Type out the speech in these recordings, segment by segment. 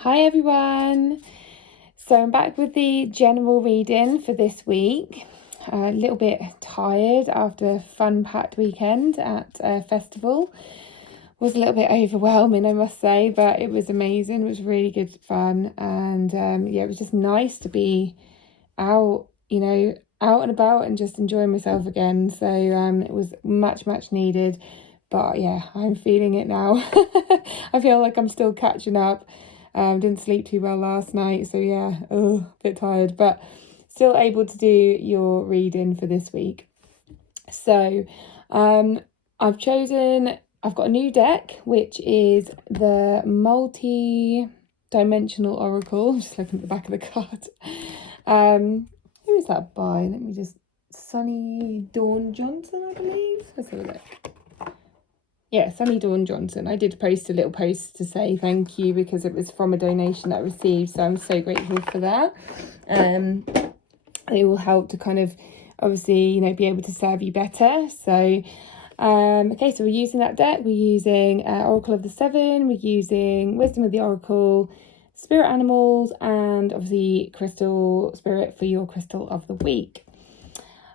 Hi everyone. So I'm back with the general reading for this week. A little bit tired after a fun-packed weekend at a festival. Was a little bit overwhelming, I must say, but it was amazing. It was really good fun, and it was just nice to be out, out and about and just enjoying myself again. So it was much needed. But yeah, I'm feeling it now. I feel like I'm still catching up. Didn't sleep too well last night, so yeah, a bit tired, but still able to do your reading for this week. So I've got a new deck, which is the multi-dimensional oracle. I'm just looking at the back of the card. Who is that by? Let me just... Sunny Dawn Johnson, I believe. Let's have a look. Yeah, Sunny Dawn Johnson. I did post a little post to say thank you because it was from a donation that I received, so I'm so grateful for that. It will help to kind of obviously, be able to serve you better. So okay, so we're using that deck. We're using Oracle of the Seven, we're using Wisdom of the Oracle, Spirit Animals, and obviously Crystal Spirit for your Crystal of the Week.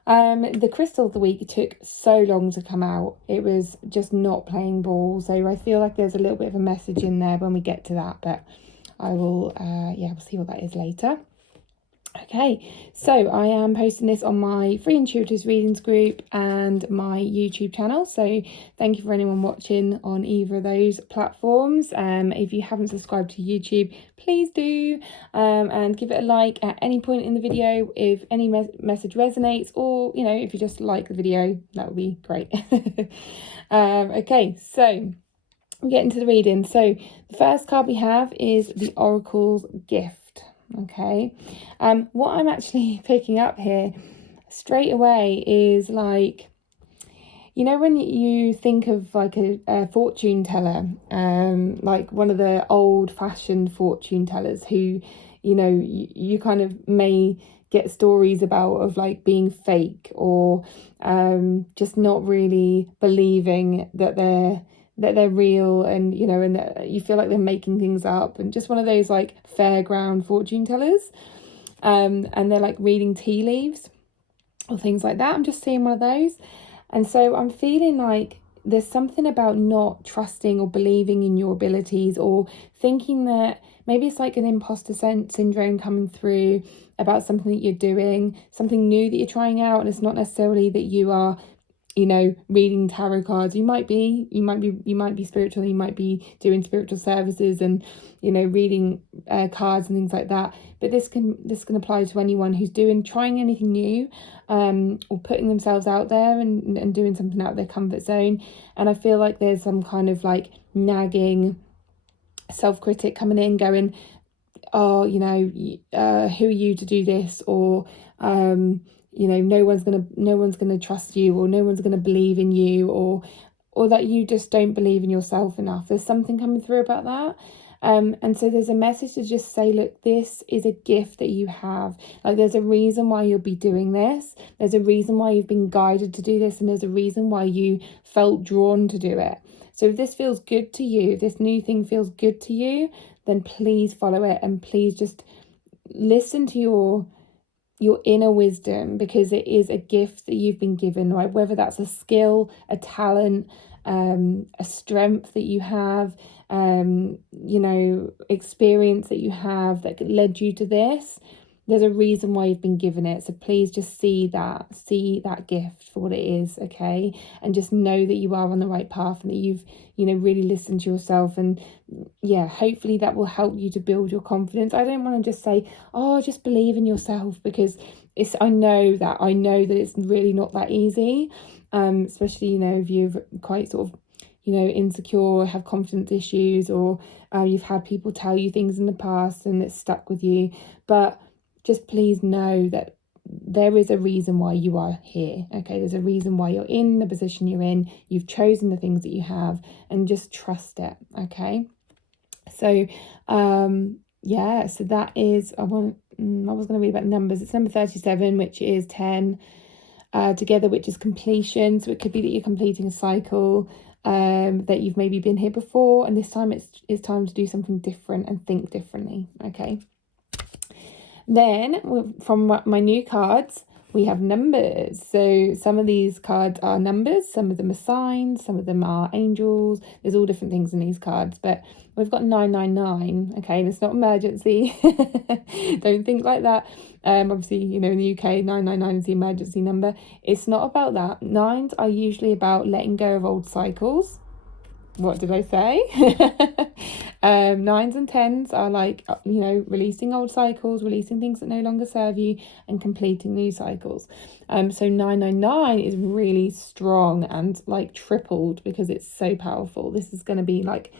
The Crystal of the Week took so long to come out. It was just not playing ball. So I feel like there's a little bit of a message in there when we get to that, but I will, we'll see what that is later. Okay, so I am posting this on my Free Intuitives Readings group and my YouTube channel. So thank you for anyone watching on either of those platforms. If you haven't subscribed to YouTube, please do, and give it a like at any point in the video if any message resonates, or if you just like the video, that would be great. Okay, so we get into the reading. So the first card we have is the Oracle's Gift. Okay, what I'm actually picking up here straight away is like, when you think of like a fortune teller, like one of the old-fashioned fortune tellers who, you kind of may get stories about of like being fake or just not really believing that they're real, and and that you feel like they're making things up, and just one of those like fairground fortune tellers, and they're like reading tea leaves or things like that. I'm just seeing one of those, and so I'm feeling like there's something about not trusting or believing in your abilities, or thinking that maybe it's like an imposter syndrome coming through about something that you're doing, something new that you're trying out, and it's not necessarily that you are reading tarot cards. You might be spiritual, you might be doing spiritual services and reading cards and things like that, but this can apply to anyone who's trying anything new, or putting themselves out there and doing something out of their comfort zone. And I feel like there's some kind of like nagging self-critic coming in going, oh, who are you to do this, or no one's gonna trust you, or no one's gonna believe in you, or that you just don't believe in yourself enough. There's something coming through about that. And so there's a message to just say, look, this is a gift that you have. Like, there's a reason why you'll be doing this. There's a reason why you've been guided to do this, and there's a reason why you felt drawn to do it. So if this feels good to you, if this new thing feels good to you, then please follow it, and please just listen to your inner wisdom, because it is a gift that you've been given, right? Whether that's a skill, a talent, a strength that you have, experience that you have that led you to this. There's a reason why you've been given it. So please just see that gift for what it is, okay? And just know that you are on the right path, and that you've, really listened to yourself. And yeah, hopefully that will help you to build your confidence. I don't want to just say, oh, just believe in yourself, because I know that it's really not that easy. Especially, if you've quite sort of, insecure, have confidence issues, or you've had people tell you things in the past and it's stuck with you. But just please know that there is a reason why you are here, okay? There's a reason why you're in the position you're in. You've chosen the things that you have, and just trust it, okay? So so that is, I was going to read about numbers. It's number 37, which is 10 together, which is completion. So it could be that you're completing a cycle. that you've maybe been here before, and this time it's time to do something different and think differently. Okay. Then from my new cards, we have numbers. So some of these cards are numbers, some of them are signs, some of them are angels. There's all different things in these cards, but we've got 999. Okay, and it's not emergency. Don't think like that. Obviously, you know, in the UK, 999 is the emergency number. It's not about that. Nines are usually about letting go of old cycles. What did I say? Nines and tens are like, you know, releasing old cycles, releasing things that no longer serve you, and completing new cycles. So 999 is really strong and like tripled because it's so powerful. This is going to be like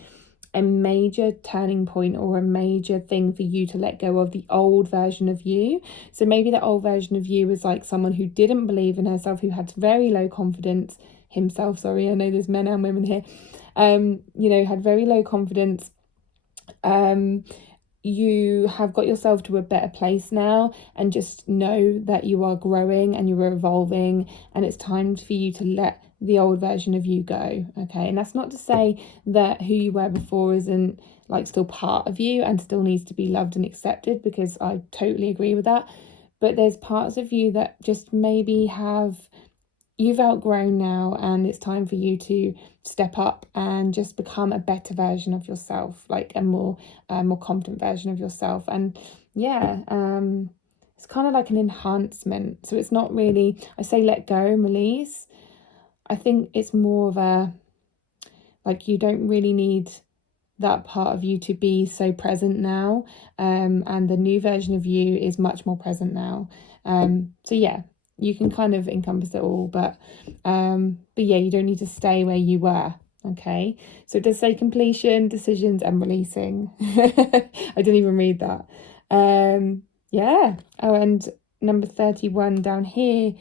a major turning point or a major thing for you to let go of the old version of you. So maybe the old version of you was like someone who didn't believe in herself, who had very low confidence, himself, sorry, I know there's men and women here, you know, had very low confidence. You have got yourself to a better place now, and just know that you are growing and you're evolving, and it's time for you to let the old version of you go. Okay, and that's not to say that who you were before isn't like still part of you and still needs to be loved and accepted, because I totally agree with that. But there's parts of you that just maybe you've outgrown now, and it's time for you to step up and just become a better version of yourself, like a more confident version of yourself. And yeah, it's kind of like an enhancement. So it's not really, I say let go and release, I think it's more of a, like, you don't really need that part of you to be so present now, and the new version of you is much more present now. So yeah, you can kind of encompass it all, but yeah, you don't need to stay where you were. Okay, so it does say completion, decisions, and releasing. I didn't even read that. Yeah. Oh, and number 31 down here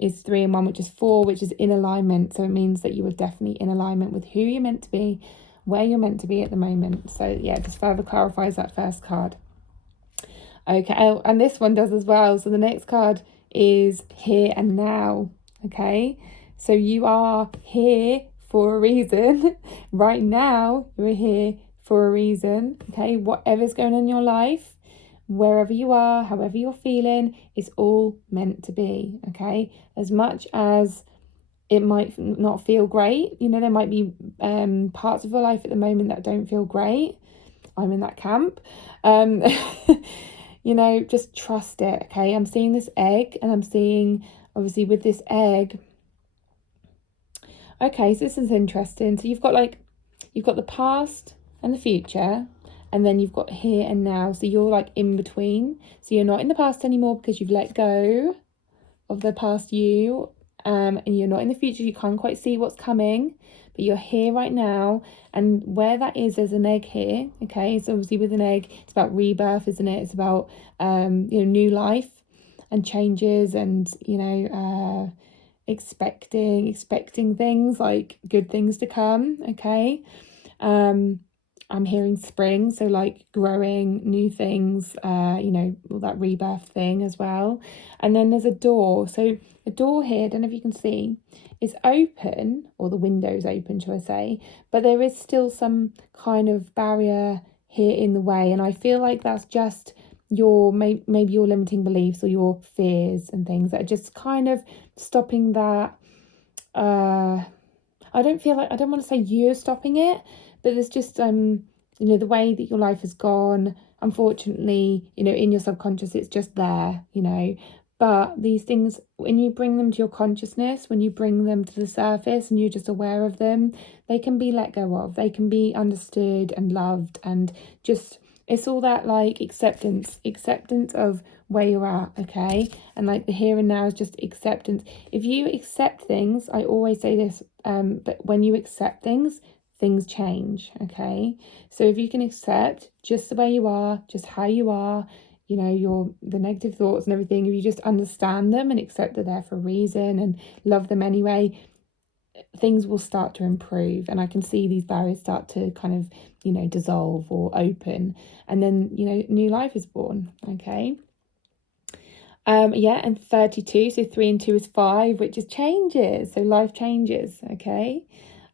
is 3 and 1, which is 4, which is in alignment. So it means that you are definitely in alignment with who you're meant to be, where you're meant to be at the moment. So yeah, it just further clarifies that first card. Okay, oh, and this one does as well. So the next card is here and now. Okay, so you are here for a reason. Right now, you're here for a reason. Okay, whatever's going on in your life, wherever you are, however you're feeling, it's all meant to be. Okay, as much as it might not feel great, you know, there might be parts of your life at the moment that don't feel great. I'm in that camp. You know, just trust it. Okay, I'm seeing this egg, and I'm seeing, obviously, with this egg. Okay, so this is interesting. So you've got the past and the future, and then you've got here and now. So you're like in between. So you're not in the past anymore because you've let go of the past you, and you're not in the future. You can't quite see what's coming, but you're here right now. And where that is, there's an egg here. Okay, so obviously with an egg, it's about rebirth, isn't it? It's about you know, new life and changes, and you know, expecting things, like good things to come. Okay, I'm hearing spring, so like growing new things, you know, all that rebirth thing as well. And then there's a door. So the door here, I don't know if you can see, is open, or the window's open, shall I say, but there is still some kind of barrier here in the way. And I feel like that's just your maybe your limiting beliefs or your fears and things that are just kind of stopping that. I don't want to say you're stopping it, but there's just you know, the way that your life has gone, unfortunately, you know, in your subconscious, it's just there, you know. But these things, when you bring them to your consciousness, when you bring them to the surface and you're just aware of them, they can be let go of, they can be understood and loved, and just, it's all that like acceptance of where you're at. Okay, and like the here and now is just acceptance. If you accept things, I always say this, but when you accept things change. Okay, so if you can accept just the way you are, just how you are, you know, the negative thoughts and everything, if you just understand them and accept that they're for a reason and love them anyway, things will start to improve. And I can see these barriers start to kind of, you know, dissolve or open, and then, you know, new life is born. Okay, yeah, and 32, so 3 and 2 is 5, which is changes, so life changes. Okay,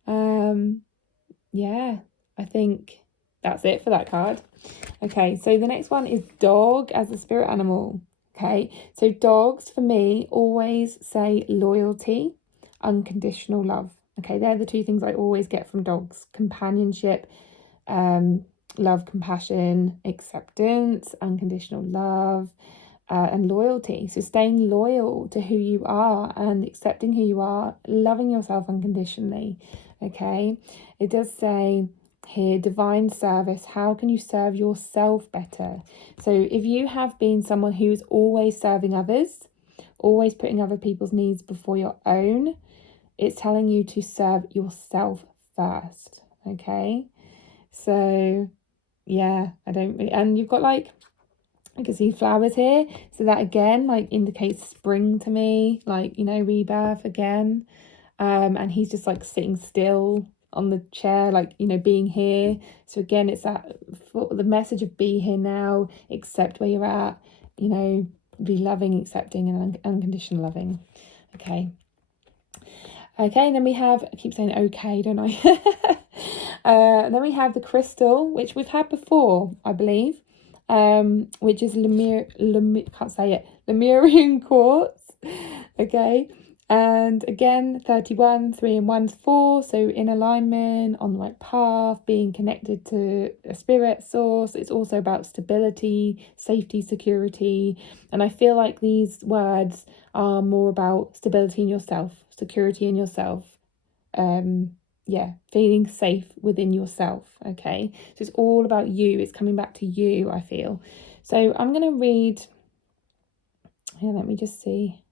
Yeah, I think that's it for that card. Okay, so the next one is dog as a spirit animal. Okay, so dogs for me always say loyalty, unconditional love. Okay, they're the two things I always get from dogs: companionship, love, compassion, acceptance, unconditional love, and loyalty. So staying loyal to who you are and accepting who you are, loving yourself unconditionally. Okay, it does say here, divine service. How can you serve yourself better? So if you have been someone who's always serving others, always putting other people's needs before your own, it's telling you to serve yourself first. Okay, so yeah, I don't really, and you've got like, I can see flowers here, so that again like indicates spring to me, like, you know, rebirth again. And he's just like sitting still on the chair, like, you know, being here. So again, it's that the message of be here now, accept where you're at, you know, be loving, accepting, and unconditional loving. Okay, and then we have, I keep saying okay, don't I? Then we have the crystal, which we've had before, I believe, which is can't say it, Lemurian quartz. Okay, and again, 31, 3 and 1's 4, so in alignment, on the right path, being connected to a spirit source. It's also about stability, safety, security, and I feel like these words are more about stability in yourself, security in yourself, feeling safe within yourself. Okay, so it's all about you, it's coming back to you, I feel. So I'm going to read here, let me just see.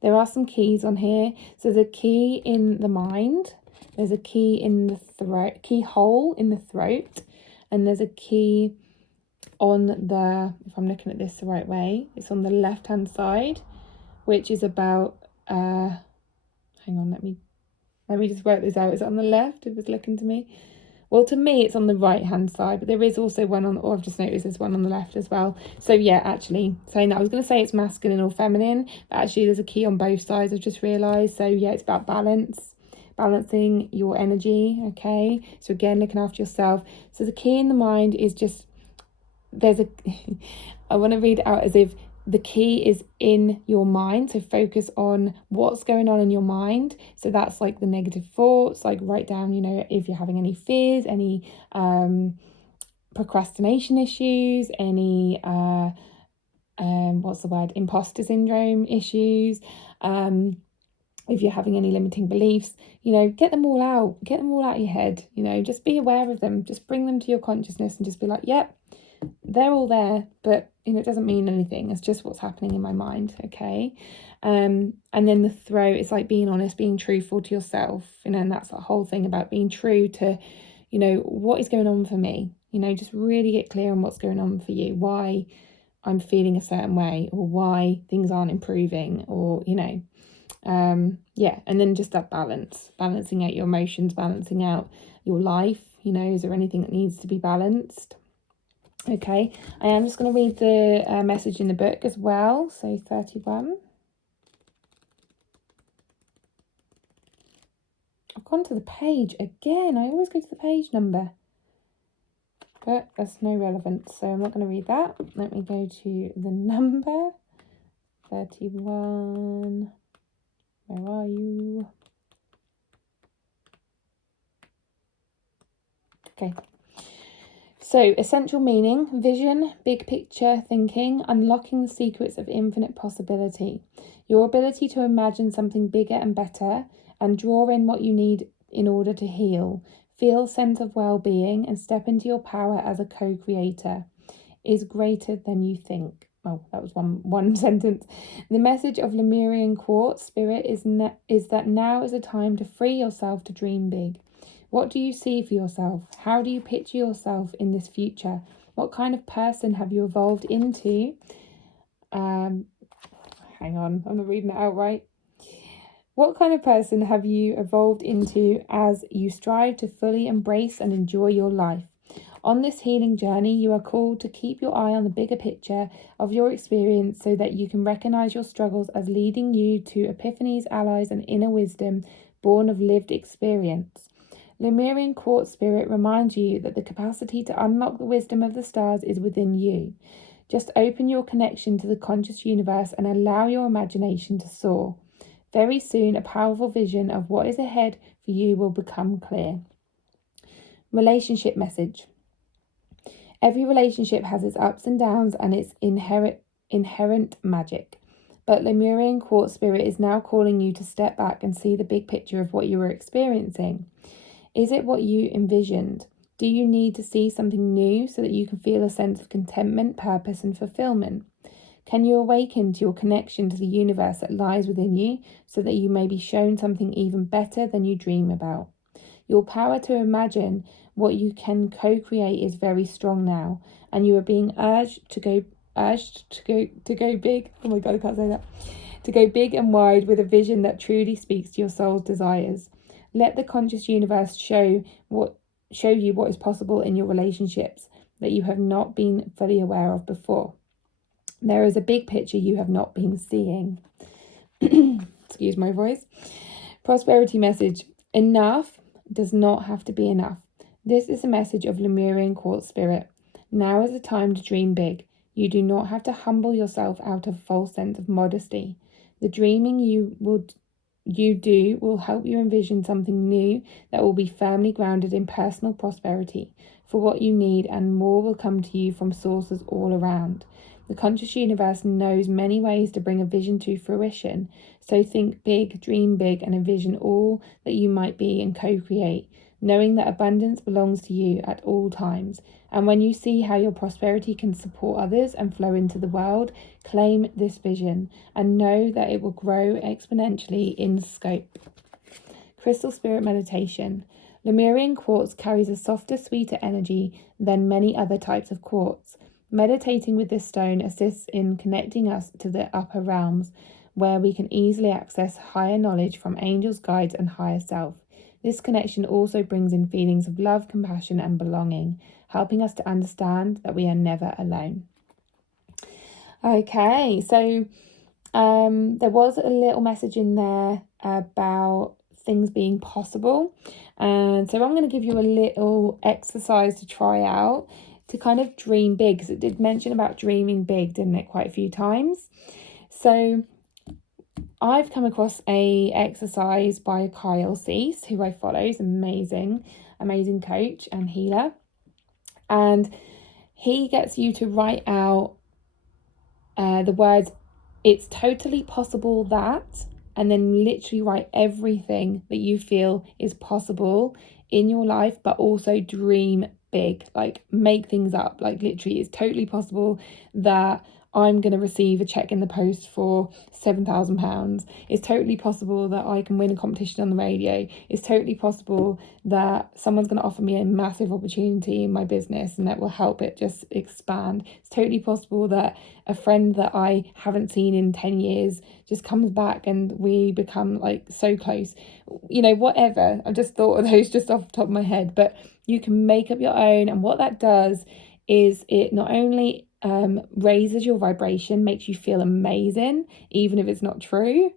There are some keys on here. So there's a key in the mind, there's a key in the throat, keyhole in the throat, and there's a key on the, if I'm looking at this the right way, it's on the left hand side, which is about hang on, let me just work this out. Is it on the left if it's looking to me? Well, to me, it's on the right-hand side, but there is also one on, or I've just noticed there's one on the left as well. So yeah, actually, saying that, I was going to say it's masculine or feminine, but actually there's a key on both sides, I've just realised. So yeah, it's about balance, balancing your energy, okay? So again, looking after yourself. So the key in the mind is just, there's a, I want to read it out as if the key is in your mind, so focus on what's going on in your mind. So that's like the negative thoughts, like write down, you know, if you're having any fears, any procrastination issues, any imposter syndrome issues, if you're having any limiting beliefs, you know, get them all out of your head, you know, just be aware of them, just bring them to your consciousness and just be like, yep, they're all there, but you know, it doesn't mean anything, it's just what's happening in my mind. Okay, and then the throat is like being honest, being truthful to yourself, you know, and that's the whole thing about being true to, you know, what is going on for me, you know, just really get clear on what's going on for you, why I'm feeling a certain way, or why things aren't improving, or you know, and then just that balancing out your emotions, balancing out your life, you know, is there anything that needs to be balanced? Okay, I am just going to read the message in the book as well. So 31. I've gone to the page again. I always go to the page number, but that's no relevance, so I'm not going to read that. Let me go to the number 31. Where are you? Okay. So, essential meaning, vision, big picture thinking, unlocking the secrets of infinite possibility. Your ability to imagine something bigger and better and draw in what you need in order to heal, feel a sense of well-being and step into your power as a co-creator is greater than you think. Oh, that was one sentence. The message of Lemurian quartz spirit is that now is a time to free yourself to dream big. What do you see for yourself? How do you picture yourself in this future? What kind of person have you evolved into? Hang on, I'm not reading it out right. What kind of person have you evolved into as you strive to fully embrace and enjoy your life? On this healing journey, you are called to keep your eye on the bigger picture of your experience so that you can recognize your struggles as leading you to epiphanies, allies, and inner wisdom born of lived experience. Lemurian quartz spirit reminds you that the capacity to unlock the wisdom of the stars is within you. Just open your connection to the conscious universe and allow your imagination to soar. Very soon, a powerful vision of what is ahead for you will become clear. Relationship message. Every relationship has its ups and downs and its inherent magic. But Lemurian quartz spirit is now calling you to step back and see the big picture of what you are experiencing. Is it what you envisioned? Do you need to see something new so that you can feel a sense of contentment, purpose, and fulfillment? Can you awaken to your connection to the universe that lies within you so that you may be shown something even better than you dream about? Your power to imagine what you can co-create is very strong now, and you are being urged to go big. Oh my God, I can't say that. To go big and wide with a vision that truly speaks to your soul's desires. Let the conscious universe show you what is possible in your relationships that you have not been fully aware of before. There is a big picture you have not been seeing. Excuse my voice. Prosperity message. Enough does not have to be enough. This is a message of Lemurian quartz spirit. Now is the time to dream big. You do not have to humble yourself out of a false sense of modesty. The dreaming you do will help you envision something new that will be firmly grounded in personal prosperity for what you need, and more will come to you from sources all around. The conscious universe knows many ways to bring a vision to fruition, so think big, dream big, and envision all that you might be and co-create, knowing that abundance belongs to you at all times. And when you see how your prosperity can support others and flow into the world, claim this vision and know that it will grow exponentially in scope. Crystal Spirit Meditation. Lemurian quartz carries a softer, sweeter energy than many other types of quartz. Meditating with this stone assists in connecting us to the upper realms, where we can easily access higher knowledge from angels, guides, and higher self. This connection also brings in feelings of love, compassion, and belonging, helping us to understand that we are never alone. Okay, so there was a little message in there about things being possible. And so I'm going to give you a little exercise to try out to kind of dream big, because it did mention about dreaming big, didn't it, quite a few times. So I've come across a exercise by Kyle Cease, who I follow. He's amazing coach and healer. And he gets you to write out the words, "It's totally possible that," and then literally write everything that you feel is possible in your life, but also dream big, like make things up. Like literally, it's totally possible that I'm going to receive a check in the post for £7,000. It's totally possible that I can win a competition on the radio. It's totally possible that someone's going to offer me a massive opportunity in my business and that will help it just expand. It's totally possible that a friend that I haven't seen in 10 years just comes back and we become like so close. You know, whatever. I've just thought of those just off the top of my head, but you can make up your own. And what that does is it not only raises your vibration, makes you feel amazing, even if it's not true.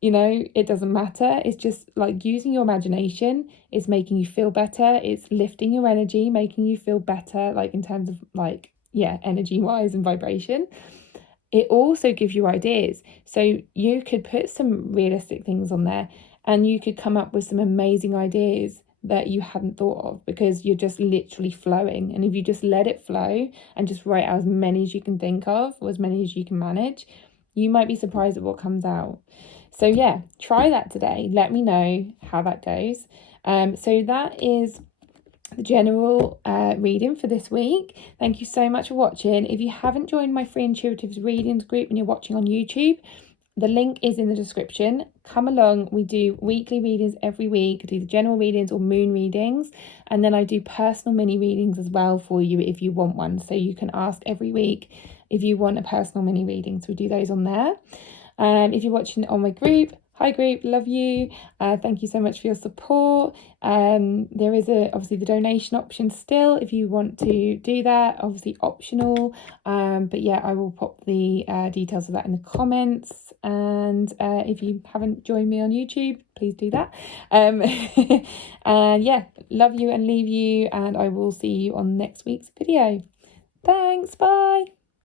You know, it doesn't matter. It's just like using your imagination is making you feel better. It's lifting your energy, making you feel better, like in terms of like, yeah, energy wise and vibration. It also gives you ideas. So you could put some realistic things on there and you could come up with some amazing ideas that you hadn't thought of, because you're just literally flowing. And if you just let it flow and just write out as many as you can think of, or as many as you can manage, you might be surprised at what comes out. So yeah, try that today. Let me know how that goes. So that is the general reading for this week. Thank you so much for watching. If you haven't joined my free intuitives readings group and you're watching on YouTube, the link is in the description. Come along. We do weekly readings every week. I do the general readings or moon readings. And then I do personal mini readings as well for you if you want one. So you can ask every week if you want a personal mini reading. So we do those on there. If you're watching on my group, Hi group, love you. Thank you so much for your support. There is obviously the donation option still if you want to do that, obviously optional. But yeah, I will pop the details of that in the comments. And if you haven't joined me on YouTube, please do that. And yeah, love you and leave you, and I will see you on next week's video. Thanks, bye.